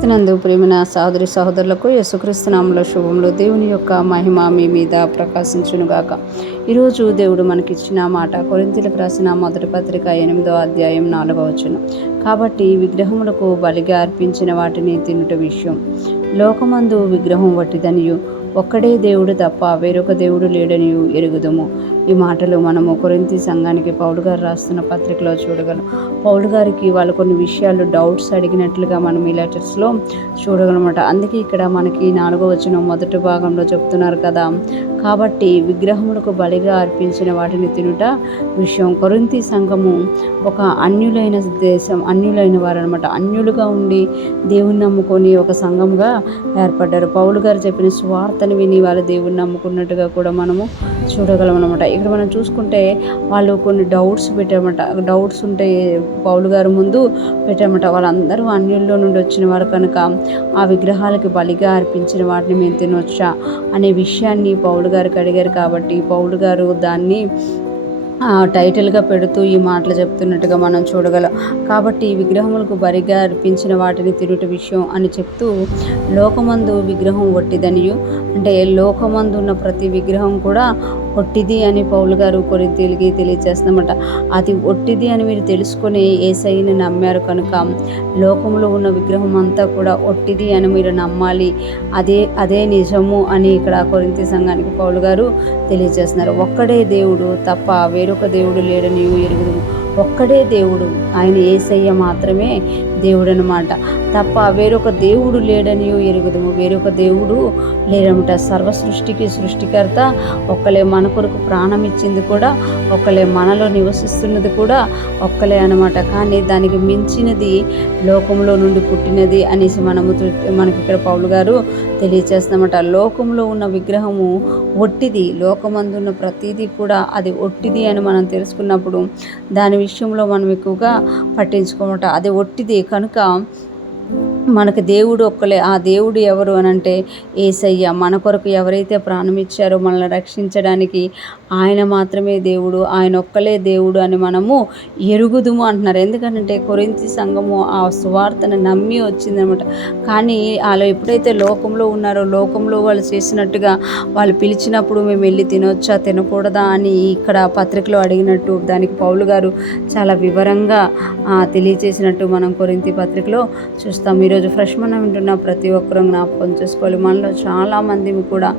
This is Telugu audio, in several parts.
క్రీస్తునందు ప్రేమైన సహోదరి సహోదరులకు యేసుక్రీస్తు నామములో శుభములు. దేవుని యొక్క మహిమ మీ మీద ప్రకాశించునుగాక. ఈరోజు దేవుడు మనకిచ్చిన మాట కొరింథీయులకు రాసిన మొదటి పత్రిక 8వ అధ్యాయం 4వ వచనం. కాబట్టి విగ్రహములకు బలిగా అర్పించిన వాటిని తినుట విషయం లోకమందు విగ్రహం వట్టిదనియు ఒక్కడే దేవుడు తప్ప వేరొక దేవుడు లేడనియు ఎరుగుదుము. ఈ మాటలు మనము కొరింథీ సంఘానికి పౌలు గారు రాస్తున్న పత్రికలో చూడగలం. పౌలు గారికి వాళ్ళు కొన్ని విషయాలు డౌట్స్ అడిగినట్లుగా మనం ఈ లెటర్స్లో చూడగలమాట. అందుకే ఇక్కడ మనకి 4వ వచనం మొదటి భాగంలో చెప్తున్నారు కదా, కాబట్టి విగ్రహములకు బలిగా అర్పించిన వాటిని తినుట విషయం. కొరింథీ సంఘము ఒక అన్యులైన దేశం, అన్యులైన వారు అనమాట. అన్యులుగా ఉండి దేవుని నమ్ముకొని ఒక సంఘంగా ఏర్పడ్డారు. పౌలు గారు చెప్పిన సువార్తను విని వాళ్ళు దేవుని నమ్ముకున్నట్టుగా కూడా మనము చూడగలం అనమాట. ఇక్కడ మనం చూసుకుంటే వాళ్ళు కొన్ని డౌట్స్ పెట్టారన్నమాట. డౌట్స్ ఉంటే పౌలు గారు ముందు పెట్టారన్నమాట. వాళ్ళందరూ అన్యుల్లో నుండి వచ్చిన వారు కనుక ఆ విగ్రహాలకి బలిగా అర్పించిన వాటిని మేము తినొచ్చా అనే విషయాన్ని పౌలు గారికి అడిగారు. కాబట్టి పౌలు గారు దాన్ని టైటిల్గా పెడుతూ ఈ మాటలు చెప్తున్నట్టుగా మనం చూడగలం. కాబట్టి విగ్రహములకు బలిగా అర్పించిన వాటిని తినుట విషయం అని చెప్తూ లోకమందు విగ్రహం ఒట్టిదనియు, అంటే లోకమందు ఉన్న ప్రతి విగ్రహం కూడా ఒట్టిది అని పౌలు గారు కొరింథీయులకి తెలియజేస్తున్నమాట. అది ఒట్టిది అని మీరు తెలుసుకొని యేసయ్యని నమ్మారు కనుక లోకంలో ఉన్న విగ్రహం అంతా కూడా ఒట్టిది అని మీరు నమ్మాలి, అదే నిజము అని ఇక్కడ కొరింథీ సంఘానికి పౌలు గారు తెలియజేస్తున్నారు. ఒక్కడే దేవుడు తప్ప వేరొక దేవుడు లేడని ఎరుగుదుము. ఒక్కడే దేవుడు, ఆయన యేసయ్య మాత్రమే దేవుడు అనమాట. తప్ప వేరొక దేవుడు లేడని ఎరుగుదుము. వేరొక దేవుడు లేడనమాట. సర్వ సృష్టికి సృష్టికర్త ఒక్కలే, మన కొరకు ప్రాణం ఇచ్చింది కూడా ఒక్కలే, మనలో నివసిస్తున్నది కూడా ఒక్కలే అనమాట. కానీ దానికి మించినది లోకంలో నుండి పుట్టినది అనేసి మనకి ఇక్కడ పౌలు గారు తెలియచేస్తున్నమాట. లోకంలో ఉన్న విగ్రహము ఒట్టిది, లోకమందున్న ప్రతిదీ కూడా అది ఒట్టిది అని మనం తెలుసుకున్నప్పుడు దాని విషయంలో మనం ఎక్కువగా పట్టించుకోమట. అది ఒట్టిది కనుక మనకు దేవుడు ఒక్కలే. ఆ దేవుడు ఎవరు అనంటే యేసయ్య. మన కొరకు ఎవరైతే ప్రాణం ఇచ్చారో మనల్ని రక్షించడానికి ఆయన మాత్రమే దేవుడు, ఆయన ఒక్కలే దేవుడు అని మనము ఎరుగుదుము అంటున్నారు. ఎందుకంటే కొరింథీ సంఘము ఆ సువార్తను నమ్మి వచ్చిందనమాట. కానీ వాళ్ళు ఎప్పుడైతే లోకంలో ఉన్నారో లోకంలో వాళ్ళు చేసినట్టుగా వాళ్ళు పిలిచినప్పుడు మేము వెళ్ళి తినొచ్చా తినకూడదా అని ఇక్కడ పత్రికలో అడిగినట్టు దానికి పౌలు గారు చాలా వివరంగా తెలియజేసినట్టు మనం కొరింథీ పత్రికలో చూస్తాం. ఈరోజు ఫ్రెష్ మనం వింటున్న ప్రతి ఒక్కరూ జ్ఞాపకం చేసుకోవాలి, మనలో చాలామంది కూడా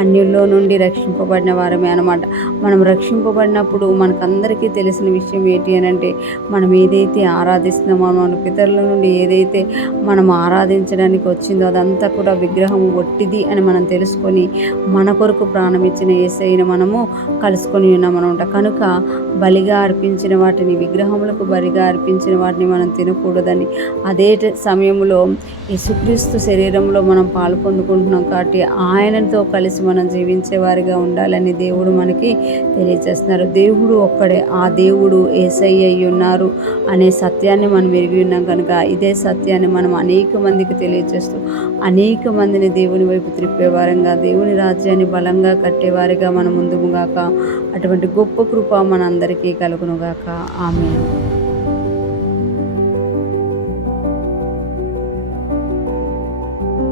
అన్యుల్లో నుండి రక్షింపబడిన వారమే అనమాట. మనం రక్షింపబడినప్పుడు మనకందరికీ తెలిసిన విషయం ఏంటి అని అంటే, మనం ఏదైతే ఆరాధిస్తున్నామో మన పితరుల నుండి ఏదైతే మనం ఆరాధించడానికి వచ్చిందో అదంతా కూడా విగ్రహం ఒట్టిది అని మనం తెలుసుకొని మన కొరకు ప్రాణం ఇచ్చిన యేసయ్యను మనము కలుసుకొని ఉన్నామనమాట. కనుక బలిగా అర్పించిన వాటిని, విగ్రహములకు బలిగా అర్పించిన వాటిని మనం తినకూడదని, అదే సమయంలో యేసుక్రీస్తు శరీరంలో మనం పాలు పొందుకుంటున్నాం కాబట్టి ఆయనతో కలిసి మనం జీవించేవారిగా ఉండాలని దేవుడు మనకి తెలియజేస్తున్నారు. దేవుడు ఒక్కడే, ఆ దేవుడు యేసయ్య అయి ఉన్నారు అనే సత్యాన్ని మనం ఎరిగి ఉన్నాం కనుక ఇదే సత్యాన్ని మనం అనేక మందికి తెలియజేస్తూ అనేక మందిని దేవుని వైపు త్రిప్పేవారంగా, దేవుని రాజ్యాన్ని బలంగా కట్టేవారిగా మనం ముందుగాక. అటువంటి గొప్ప కృప మనందరికీ కలుగునుగాక. ఆమేన్.